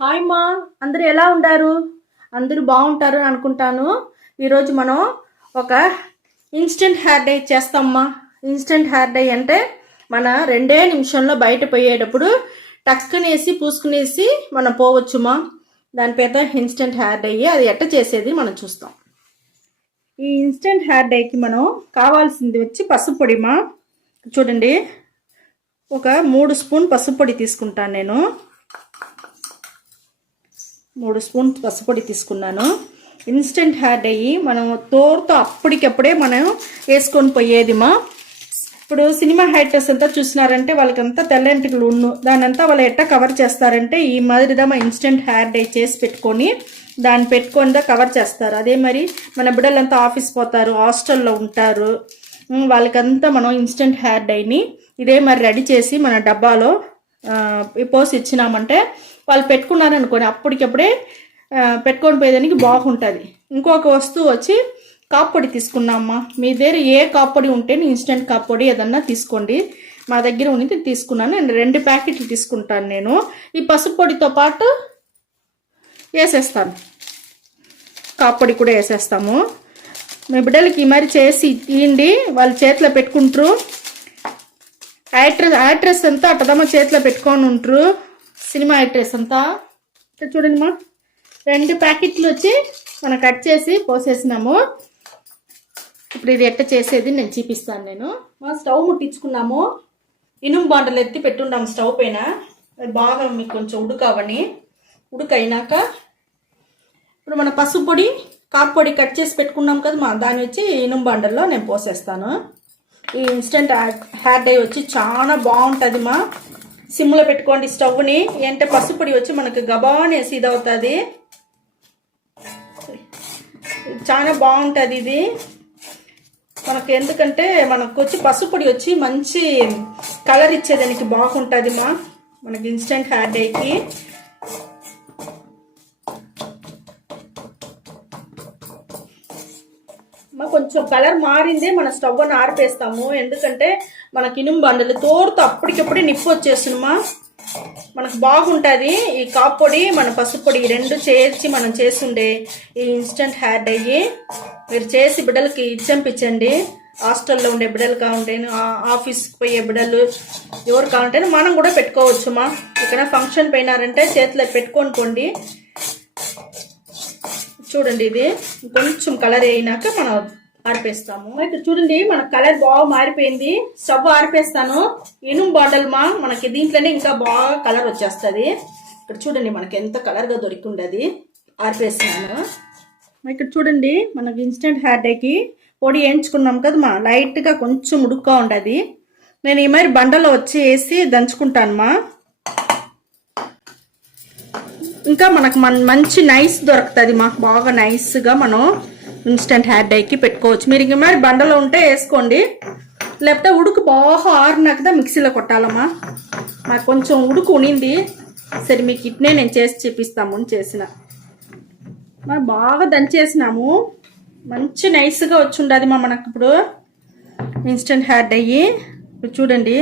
Hi మా, అందరూ ఎలా ఉంటారు? అందరూ బాగుంటారు అనుకుంటాను. ఈరోజు మనం ఒక ఇన్స్టెంట్ హెయిర్ డై చేస్తామ్మా. ఇన్స్టెంట్ హెయిర్ డై అంటే మన 2 నిమిషంలో బయట పోయేటప్పుడు టక్కునేసి పూసుకునేసి మనం పోవచ్చుమా. దాని పేద ఇన్స్టెంట్ హెయిర్ డై. అది ఎట్ట చేసేది మనం చూస్తాం. ఈ ఇన్స్టెంట్ హెయిర్ డైకి మనం కావాల్సింది వచ్చి పసుపు పొడిమా. చూడండి, ఒక 3 స్పూన్ పసుపు పొడి తీసుకుంటాను నేను. 3 స్పూన్ పసుపొడి తీసుకున్నాను. ఇన్స్టెంట్ హెయిర్ డై మనం తోరుతో అప్పటికప్పుడే మనం వేసుకొని పోయేదిమా. ఇప్పుడు సినిమా యాక్టర్స్ అంతా చూసినారంటే వాళ్ళకంతా తెల్లంటికలు దాని అంతా వాళ్ళు ఎట్టా కవర్ చేస్తారంటే ఈ మాదిరిదా ఇన్స్టెంట్ హెయిర్ డై చేసి పెట్టుకొని దాన్ని పెట్టుకొని కవర్ చేస్తారు. అదే మరి మన బిడ్డలంతా ఆఫీస్ పోతారు, హాస్టల్లో ఉంటారు, వాళ్ళకంతా మనం ఇన్స్టెంట్ హెయిర్ డైని ఇదే మరి రెడీ చేసి మన డబ్బాలో పోసి ఇచ్చినామంటే వాళ్ళు పెట్టుకున్నారనుకోండి అప్పటికప్పుడే పెట్టుకొని పోయేదానికి బాగుంటుంది. ఇంకొక వస్తువు వచ్చి కాప్పొడి తీసుకున్నామ్మా. మీ దగ్గర ఏ కాప్పొడి ఉంటే ఇన్స్టెంట్ కాప్పొడి ఏదన్నా తీసుకోండి. మా దగ్గర ఉన్నది తీసుకున్నాను. నేను 2 ప్యాకెట్లు తీసుకుంటాను. నేను ఈ పసుపు పొడితో పాటు వేసేస్తాను, కాప్పొడి కూడా వేసేస్తాము. మీ బిడ్డలకి మరి చేసి ఇవ్వండి, వాళ్ళ చేతిలో పెట్టుకుంటారు. యాక్ట్రెస్ అంతా అట్టదమ్మ చేతిలో పెట్టుకొని ఉంటారు, సినిమా యాక్ట్రెస్ అంతా. చూడండి మా, 2 ప్యాకెట్లు వచ్చి మనం కట్ చేసి పోసేసినాము. ఇప్పుడు ఇది ఎట్ట చేసేది నేను చూపిస్తాను. నేను మా స్టవ్ ముట్టించుకున్నాము. ఇనుము బాండలు ఎత్తి పెట్టున్నాము స్టవ్ పైన. అది బాగా మీకు కొంచెం ఉడకవని. ఉడకైనాక ఇప్పుడు మన పసుపు పొడి కాప్పొడి కట్ చేసి పెట్టుకున్నాం కదా మా, దాన్ని వచ్చి ఇనుము బాండల్లో నేను పోసేస్తాను. ఈ ఇన్స్టెంట్ హెయిర్ డై వచ్చి చాలా బాగుంటుంది మా. సిమ్లో పెట్టుకోండి స్టవ్ని. ఏంటంటే పసుపొడి వచ్చి మనకు గబానేసి ఇదవుతుంది, చాలా బాగుంటుంది ఇది మనకు. ఎందుకంటే మనకు వచ్చి పసుపొడి వచ్చి మంచి కలర్ ఇచ్చేదానికి బాగుంటుంది మా మనకి ఇన్స్టెంట్ హెయిర్ డైకి. కొంచెం కలర్ మారిందే మన స్టవ్ అని ఆరిపేస్తాము. ఎందుకంటే మనకి ఇనుము బండలు తోరుతో అప్పటికప్పుడే నిప్పు వచ్చేస్తున్నమా. మనకు బాగుంటుంది ఈ కాప్పొడి మన పసుపు పొడి 2 చేర్చి మనం చేస్తుండే ఈ ఇన్స్టెంట్ హెయిర్ డై. మీరు చేసి బిడ్డలకి ఇచ్చంపించండి. హాస్టల్లో ఉండే బిడ్డలు కావుంటే, ఆఫీస్కి పోయే బిడ్డలు ఎవరు కావాలంటే మనం కూడా పెట్టుకోవచ్చు మా. ఇక్కడ ఫంక్షన్ పోయినారంటే చేతిలో పెట్టుకొని పోండి. చూడండి, ఇది కొంచెం కలర్ అయినాక మనం ఆరిపేస్తాము. అయితే చూడండి, మన కలర్ బాగా మారిపోయింది. స్టవ్ ఆరిపేస్తాను. ఇనుము బాటిల్ మా, మనకి దీంట్లోనే ఇంకా బాగా కలర్ వచ్చేస్తుంది. ఇక్కడ చూడండి మనకి ఎంత కలర్గా దొరికి ఉండదు. ఆరిపేస్తున్నాను. ఇక్కడ చూడండి, మనకి ఇన్స్టెంట్ హెయిర్ డైకి పొడి వేయించుకున్నాం కదా మా, లైట్గా కొంచెం ఉడుక్గా ఉండదు. నేను ఈ మరి బండలో వచ్చి వేసి దంచుకుంటాను మా. ఇంకా మనకు మంచి నైస్ దొరుకుతుంది మా. బాగా నైస్గా మనం ఇన్స్టెంట్ హెయిర్ డైకి పెట్టుకోవచ్చు. మీరు ఇంక మరి బండలో ఉంటే వేసుకోండి, లేకపోతే ఉడుకు బాగా ఆరినాకదా మిక్సీలో కొట్టాలమ్మా. నాకు కొంచెం ఉడుకు ఉనింది, సరే మీకు ఇట్నే నేను చేసి చూపిస్తాము చేసిన. మరి బాగా దంచేసినాము, మంచి నైస్గా వచ్చి ఉండదు మా మనకు ఇప్పుడు ఇన్స్టెంట్ హెయిర్ డై. చూడండి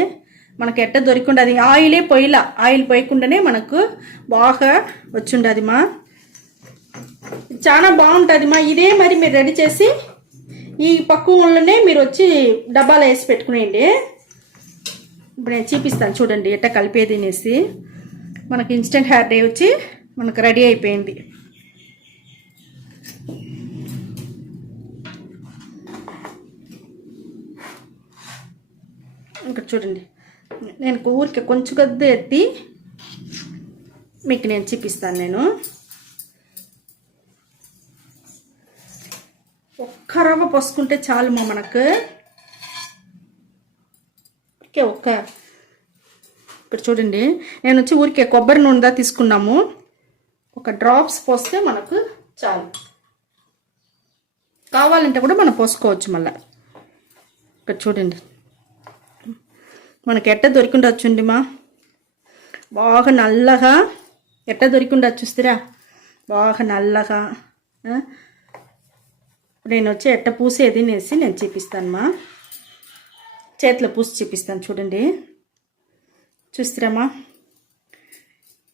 మనకు ఎట్ట దొరికి ఉండదు. ఆయిలే పొయ్యిలా, ఆయిల్ పోయకుండానే మనకు బాగా వచ్చి ఉండదు మా. చాలా బాగుంటుంది మా. ఇదే మరి మీరు రెడీ చేసి ఈ పక్కువలోనే మీరు వచ్చి డబ్బాలో వేసి పెట్టుకునేయండి. ఇప్పుడు నేను చూపిస్తాను చూడండి ఎట్ట కలిపేది అనేసి. మనకి ఇన్స్టెంట్ హెయిర్ డై వచ్చి మనకు రెడీ అయిపోయింది. ఇక్కడ చూడండి, నేను ఊరికి కొంచెం కొద్ది ఎత్తి మీకు నేను చూపిస్తాను. నేను ఒక్క రవ్వ పోసుకుంటే చాలు మా మనకు. ఓకే, ఇక్కడ చూడండి, నేను వచ్చి ఊరికే కొబ్బరి నూనె తీసుకున్నాము. ఒక డ్రాప్స్ పోస్తే మనకు చాలు. కావాలంటే కూడా మనం పోసుకోవచ్చు మళ్ళీ. ఇక్కడ చూడండి మనకి ఎట్ట దొరికిండొచ్చు చూడండి మా. బాగా నల్లగా ఎట్ట దొరికిండొచ్చు చూస్తారా, బాగా నల్లగా. నేను వచ్చి ఎట్ట పూసేది అనేసి నేను చూపిస్తాను మా. చేతిలో పూసి చూపిస్తాను చూడండి. చూస్తారమ్మా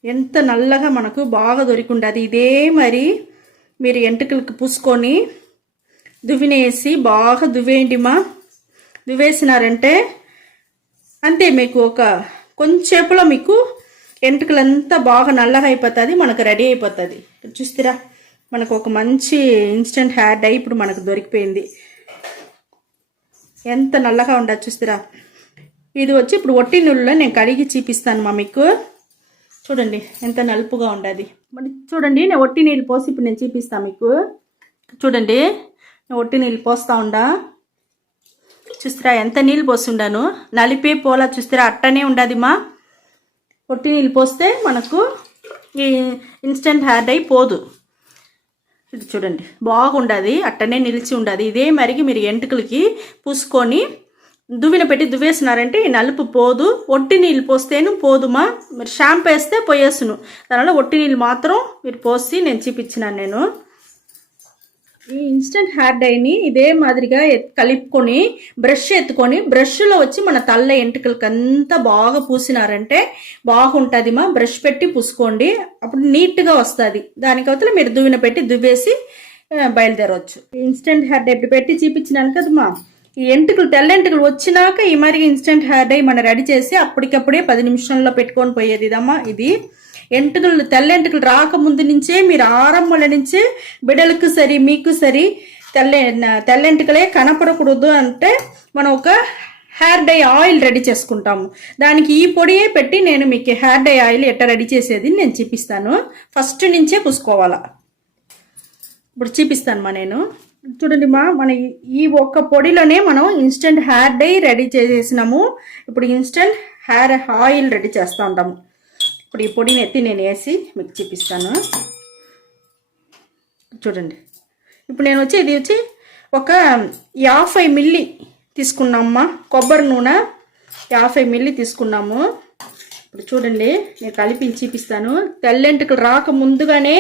ఎంత నల్లగా మనకు బాగా దొరికిండది. ఇదే మరి మీరు ఎంటుకలకు పూసుకొని దువ్వినేసి బాగా దువ్వేయండి మా. దువ్వేసినారంటే అంతే, మీకు ఒక కొంచెంసేపులో మీకు ఎంటుకలంతా బాగా నల్లగా అయిపోతుంది, మనకు రెడీ అయిపోతుంది. చూస్తారా, మనకు ఒక మంచి ఇన్స్టెంట్ హెయిర్ డై ఇప్పుడు మనకు దొరికిపోయింది. ఎంత నల్లగా ఉండదు చూస్తారా. ఇది వచ్చి ఇప్పుడు ఒట్టి నీళ్ళలో నేను కడిగి చూపిస్తాను మా మీకు. చూడండి ఎంత నలుపుగా ఉండదు. మరి చూడండి, నేను ఒట్టి నీళ్ళు పోసి ఇప్పుడు నేను చూపిస్తాను మీకు. చూడండి, నేను ఒట్టి నీళ్ళు పోస్తా ఉండా. చూస్తారా ఎంత నీళ్ళు పోస్తుండాను, నలిపే పోలా. చూస్తారా అట్టనే ఉండదు మా. ఒట్టి నీళ్ళు పోస్తే మనకు ఈ ఇన్స్టెంట్ హెయిర్ డై పోదు. ఇది చూడండి బాగుండదు, అట్టనే నిలిచి ఉండదు. ఇదే మరిగి మీరు ఎంటుకలకి పూసుకొని దువ్విన పెట్టి దువ్వేసినారంటే ఈ నలుపు పోదు. ఒట్టి నీళ్ళు పోస్తేను పోదుమా. మీరు షాంపూ వేస్తే పోయేసును, దానివల్ల ఒట్టి నీళ్ళు మాత్రం మీరు పోసి నేను చూపించినాను. నేను ఈ ఇన్స్టెంట్ హెయిర్ డైని ఇదే మాదిరిగా కలుపుకొని బ్రష్ ఎత్తుకొని బ్రష్లో వచ్చి మన తల్ల ఎంటుకలకి అంతా బాగా పూసినారంటే బాగుంటుంది మా. బ్రష్ పెట్టి పూసుకోండి, అప్పుడు నీట్గా వస్తుంది. దానికవతల మీరు దువ్విన పెట్టి దువ్వేసి బయలుదేరవచ్చు. ఇన్స్టెంట్ హెయిర్ డై పెట్టి చూపించినాను కదమ్మా. ఈ ఎంటుకలు తెల్ల ఎంటుకలు వచ్చినాక ఈ మరి ఇన్స్టెంట్ హెయిర్ డై మనం రెడీ చేసి అప్పటికప్పుడే 10 నిమిషాల్లో పెట్టుకొని పోయేది ఇదమ్మా. ఇది ఎంటుకలు తెల్ల ఎంటుకలు రాకముందు నుంచే మీరు ఆరంభంలో నుంచే బిడ్డలకు సరి మీకు సరి తెల్ల ఎంటుకలే కనపడకూడదు అంటే మనం ఒక హెయిర్ డై ఆయిల్ రెడీ చేసుకుంటాము. దానికి ఈ పొడియే పెట్టి నేను మీకు హెయిర్ డై ఆయిల్ ఎట్లా రెడీ చేసేది నేను చూపిస్తాను. ఫస్ట్ నుంచే పూసుకోవాలా. ఇప్పుడు చూపిస్తాను మా నేను. చూడండి మా, మన ఈ ఒక్క పొడిలోనే మనం ఇన్స్టెంట్ హెయిర్ డై రెడీ చేసేసినాము. ఇప్పుడు ఇన్స్టెంట్ హెయిర్ ఆయిల్ రెడీ చేస్తూ ఉంటాము. ఇప్పుడు ఈ పొడిని ఎత్తి నేను వేసి మీకు చూపిస్తాను. చూడండి, ఇప్పుడు నేను వచ్చి ఇది వచ్చి ఒక 50 మిల్లీ తీసుకున్నామ్మా. కొబ్బరి నూనె 50 మిల్లీ తీసుకున్నాము. ఇప్పుడు చూడండి, నేను కలిపి చూపిస్తాను. తెల్లెంటుకలు రాక ముందుగానే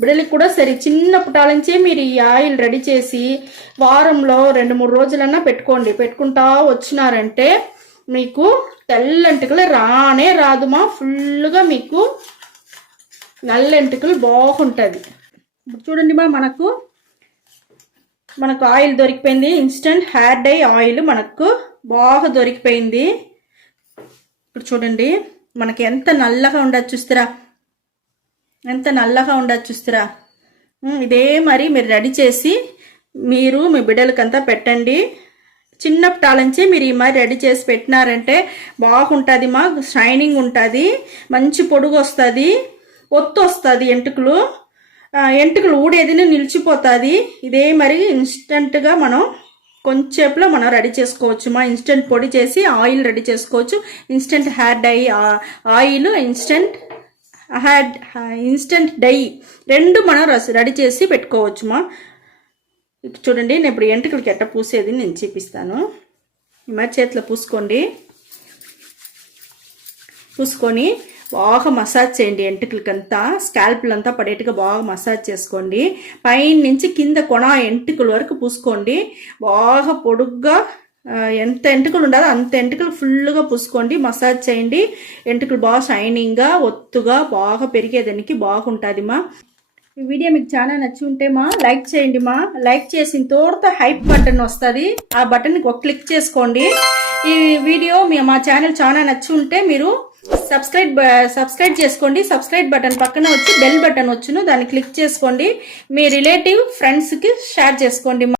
బిడ్డలకి కూడా సరే చిన్న పుట్టాలంచే మీరు ఈ ఆయిల్ రెడీ చేసి వారంలో 2-3 రోజులన్నా పెట్టుకోండి. పెట్టుకుంటా వచ్చినారంటే మీకు తెల్లెంటుకలు రానే రాదుమా. ఫుల్గా మీకు నల్లెంటుకలు బాగుంటుంది. ఇప్పుడు చూడండి మా, మనకు ఆయిల్ దొరికిపోయింది. ఇన్స్టెంట్ హెయిర్ డై ఆయిల్ మనకు బాగా దొరికిపోయింది. ఇప్పుడు చూడండి మనకి ఎంత నల్లగా ఉండదు చూస్తారా, ఎంత నల్లగా ఉండదు చూస్తారా. ఇదే మరి మీరు రెడీ చేసి మీరు మీ బిడ్డలకంతా పెట్టండి. చిన్నప్పటి నుంచి మీరు ఈ మరి రెడీ చేసి పెట్టినారంటే బాగుంటుంది మా. షైనింగ్ ఉంటుంది, మంచి పొడుగు వస్తుంది, ఒత్తు వస్తుంది, ఎంటుకలు ఊడేదిని నిలిచిపోతుంది. ఇదే మరి ఇన్స్టెంట్గా మనం కొంచెంసేపులో మనం రెడీ చేసుకోవచ్చు మా. ఇన్స్టెంట్ పొడి చేసి ఆయిల్ రెడీ చేసుకోవచ్చు. Instant hair dye oil, instant dye రెండు మనం రెడీ చేసి పెట్టుకోవచ్చు మా. చూడండి, నేను ఇప్పుడు ఎంటుకలకి ఎట్ట పూసేది నేను చూపిస్తాను. ఈ మరి చేతిలో పూసుకొని బాగా మసాజ్ చేయండి. ఎంటుకలకంతా స్కాల్ప్లంతా పడేట్టుగా బాగా మసాజ్ చేసుకోండి. పైన నుంచి కింద కొన ఎంటుకల వరకు పూసుకోండి. బాగా పొడుగ్గా ఎంత ఎంటుకలు ఉండదో అంత ఎంటుకలు ఫుల్గా పూసుకోండి. మసాజ్ చేయండి. ఎంటుకలు బాగా షైనింగ్గా ఒత్తుగా బాగా పెరిగేదానికి బాగుంటుంది మా. ఈ వీడియో మీకు చాలా నచ్చి ఉంటే మా లైక్ చేయండి మా. లైక్ చేసిన తర్వాత హైప్ బటన్ వస్తుంది, ఆ బటన్ క్లిక్ చేసుకోండి. ఈ వీడియో మా ఛానల్ చాలా నచ్చి ఉంటే మీరు సబ్స్క్రైబ్ చేసుకోండి. సబ్స్క్రైబ్ బటన్ పక్కన వచ్చి బెల్ బటన్ వచ్చును, దాన్ని క్లిక్ చేసుకోండి. మీ రిలేటివ్ ఫ్రెండ్స్కి షేర్ చేసుకోండి.